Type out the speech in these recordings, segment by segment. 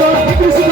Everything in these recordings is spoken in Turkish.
Senhor, que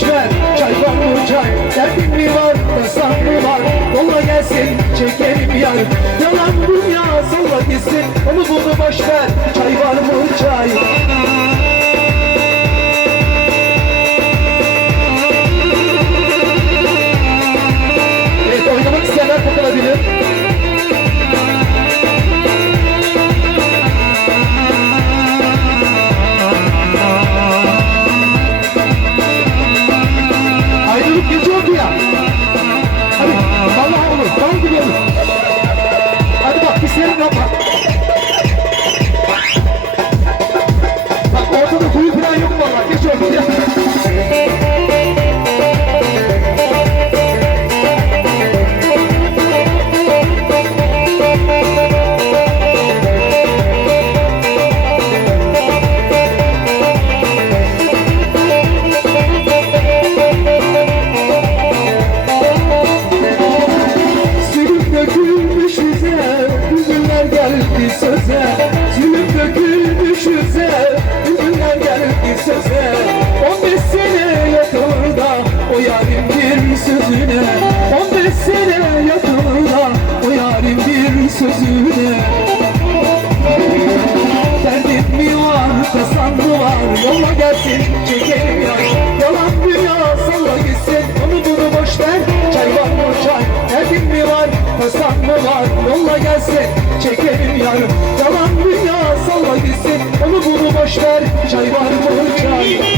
kardeşler Çay var mı çay. Derdin mi var Tasan mı var? Kolla gelsin çekerim yar. Yalan dünya salla gitsin. Onu bunu baş Çay var mı çay? Evet oynamak isteyenler katılabilir sözüyle Derdim mi var, tasam mı var? Yolla gelsin, çekerim ya. Yalan dünya, salla gitsin. Onu bunu boş ver, çay var boş çay? Derdim mi var, tasam mı var? Yolla gelsin, çekerim yarım Yalan dünya, salla gitsin. Onu bunu boş ver, çay var boş çay?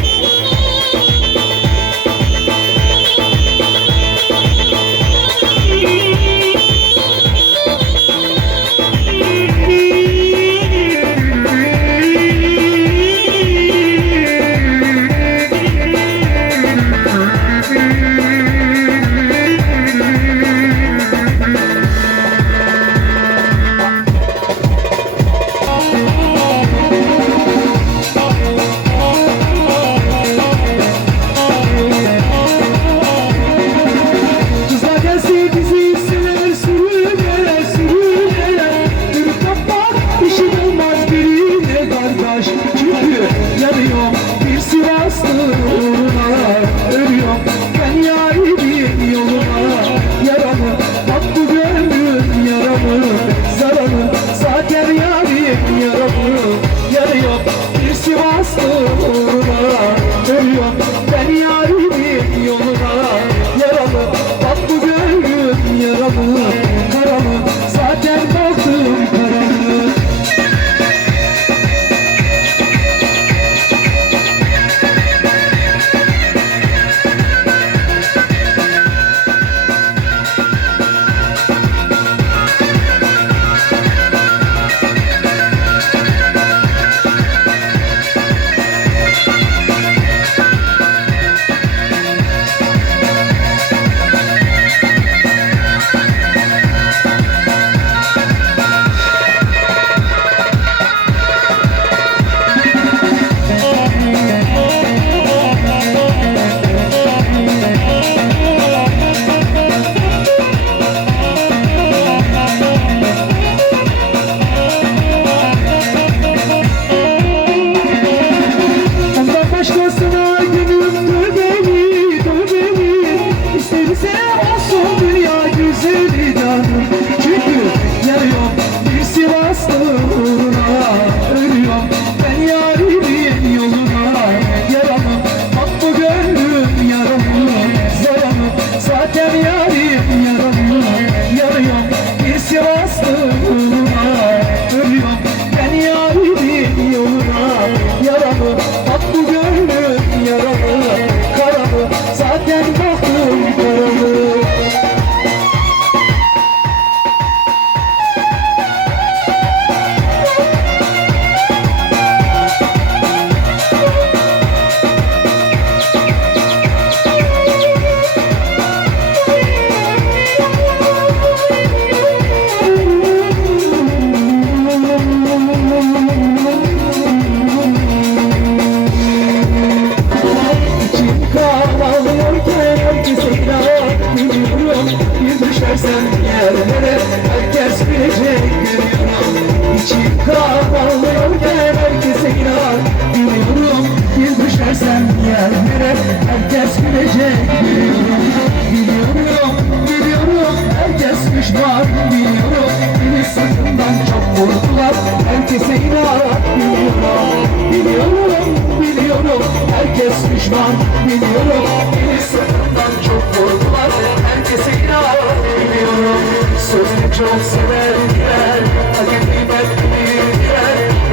Kapanıyor herkese inan. Biliyorum bir düşersem yerlere Herkes gülecek. Biliyorum Biliyorum, biliyorum Herkes düşman. Biliyorum Beni sakından çok vurdular Herkese inan. Biliyorum Biliyorum, biliyorum Herkes düşman. Biliyorum Beni sakından çok vurdular Herkese inan. Biliyorum Sözünü çok sever girer Hak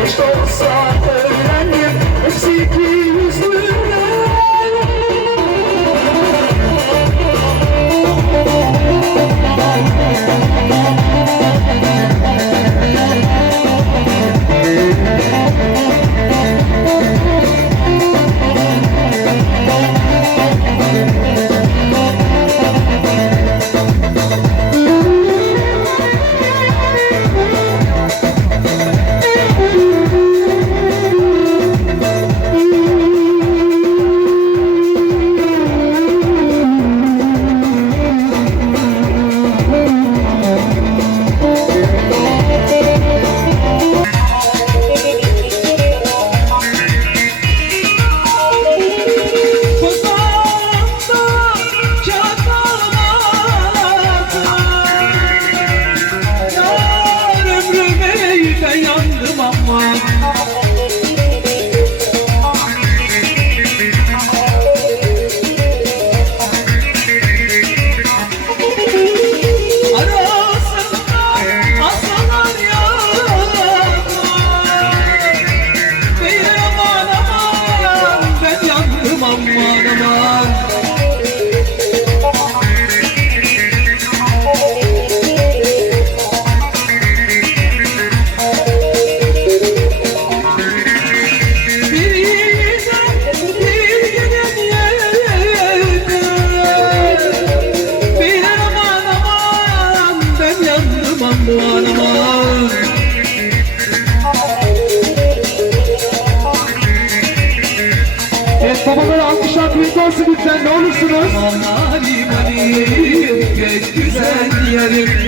ettiğim hep güzel yerim sen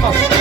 감.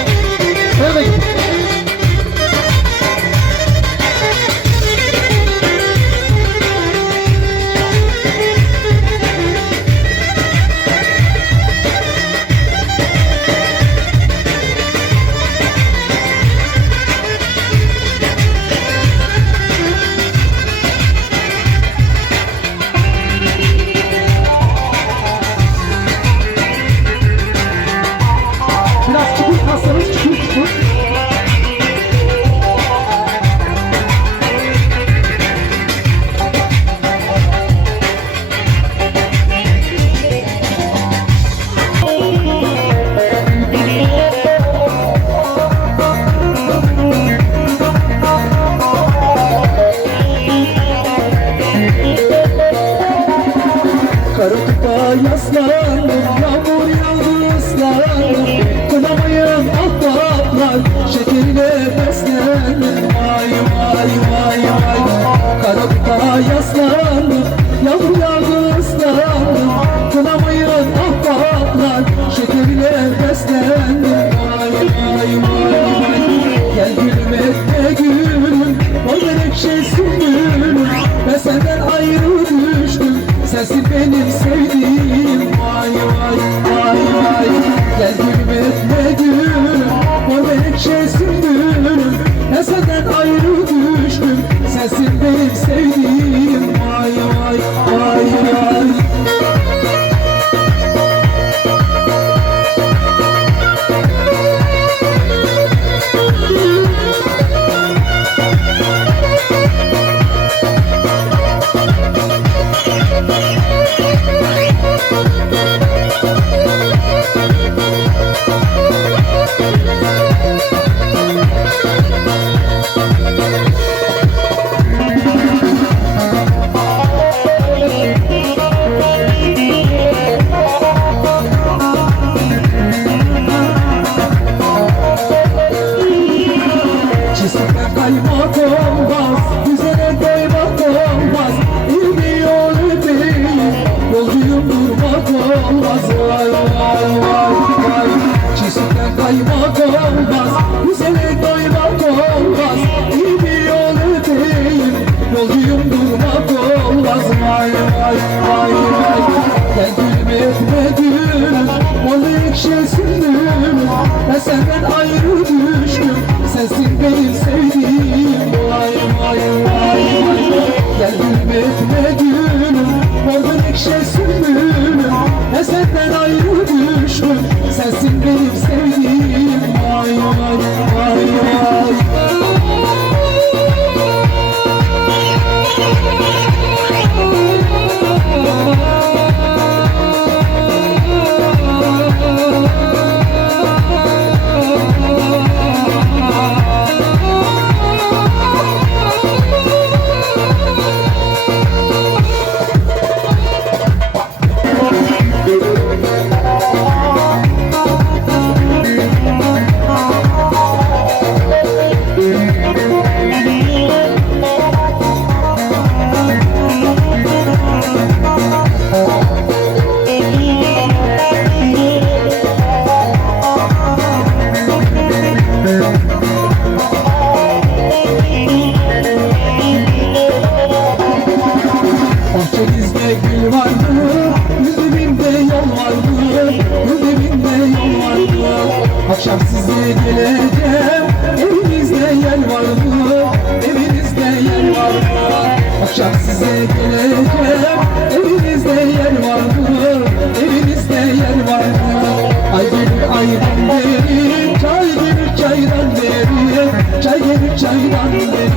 çaydan beriye Çay gelip çaydan beriye.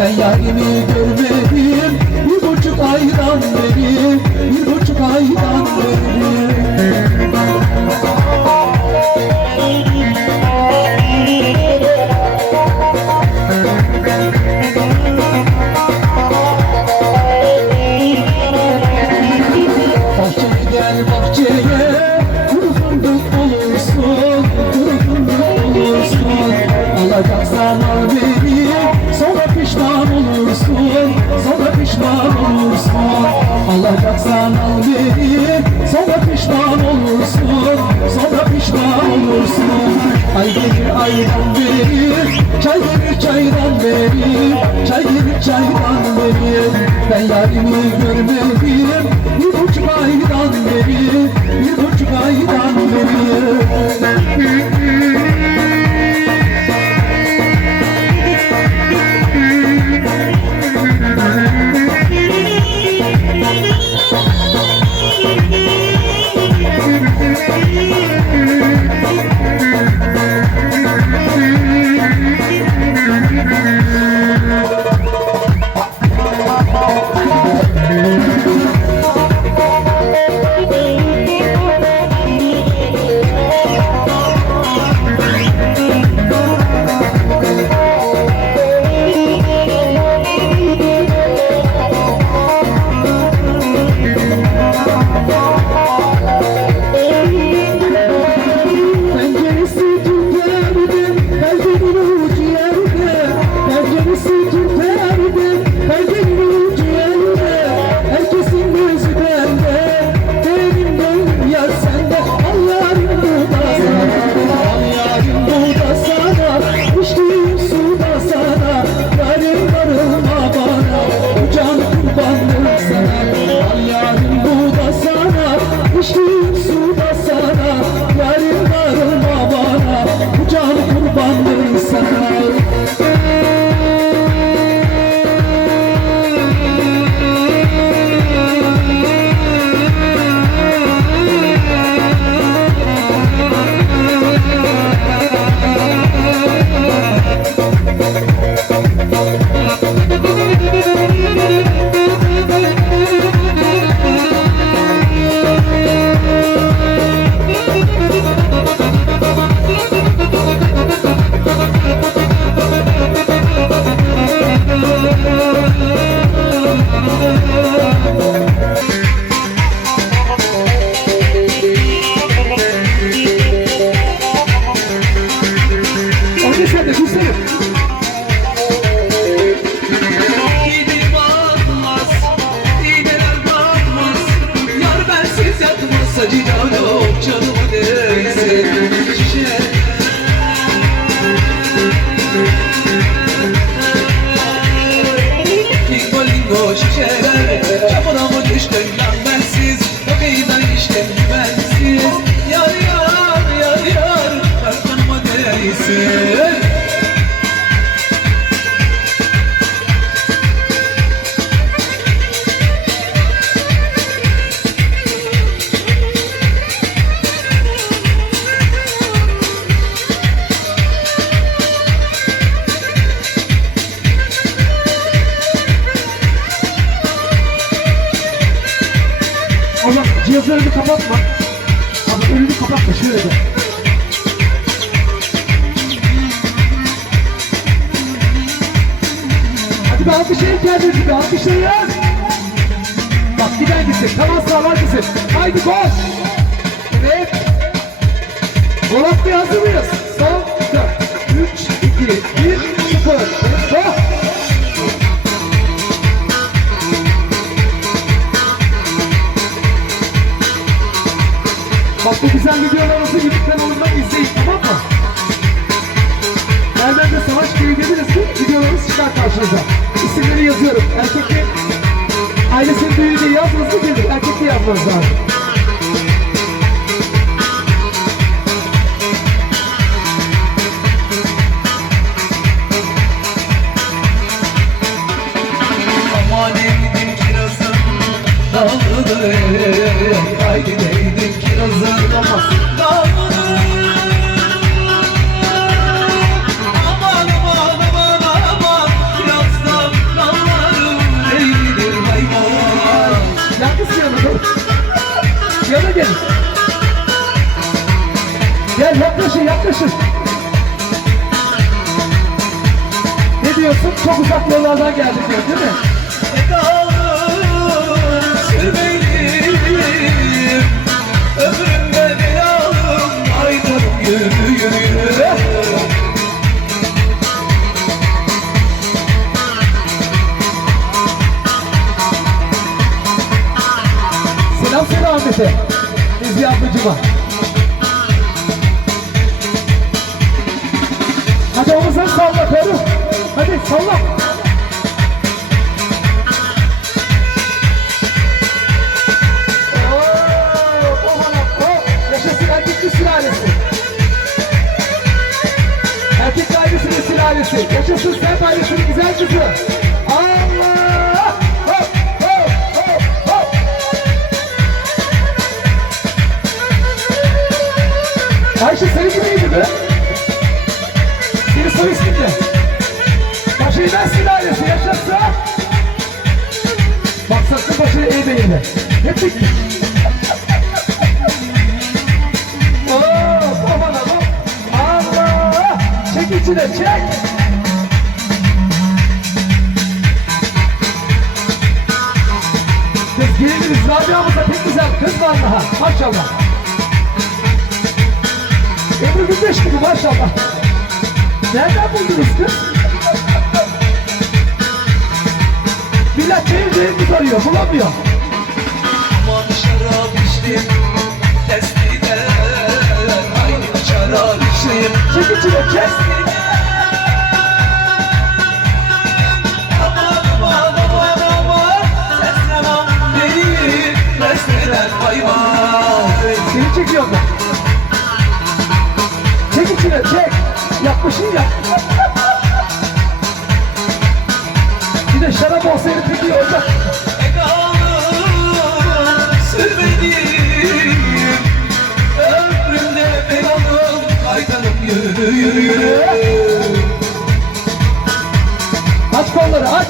Ben yarimi görmedim. aydan beri Ben yarimi görmedim. Bir buçuk aydan beri Altta güzel videolar olsun YouTube kanalımdan izleyin tamam mı? Benden de savaş köyü gelirsin videolarımız çıkar karşınıza. İsimleri yazıyorum. Erkekte ailesinin büyüğü diye yazmanız mı gelir? Erkekte yazmanız lazım. Aman evdim kirazım daldı Haydi de kazanamaz Aman aman aman aman Yazdan dallarım değildir hayvan Yan kız yanına Yana gel Gel yaklaşın yaklaşın Ne diyorsun? Çok uzak yollardan geldik diyor değil mi? Hadi ablacıma. Hadi omuzunu salla koru. Hadi salla. Yaşasın erkekli sülalesi. Erkek ailesinin sülalesi. Yaşasın sen ailesinin güzel kızı. Ayşe senin gibi miydi be? Senin soy ismin ne? Paşa'yı sülalesi yaşasın. Bak sakın Paşa'yı iyi değil. Hep bitti. Çek içine, çek. Kız geliriz, Rabia'mıza pek güzel kız var daha. Maşallah. Ebru Gündeş gibi maşallah. Nereden buldunuz kız? Millet çayır çayır arıyor, bulamıyor. Aman şarap içtim Eskiden Aynı şarap içtim Çek içine, çek. Işıyla. Bir de şarap olsaydı peki olacak. Yürü yürü yürü. Aç kolları aç.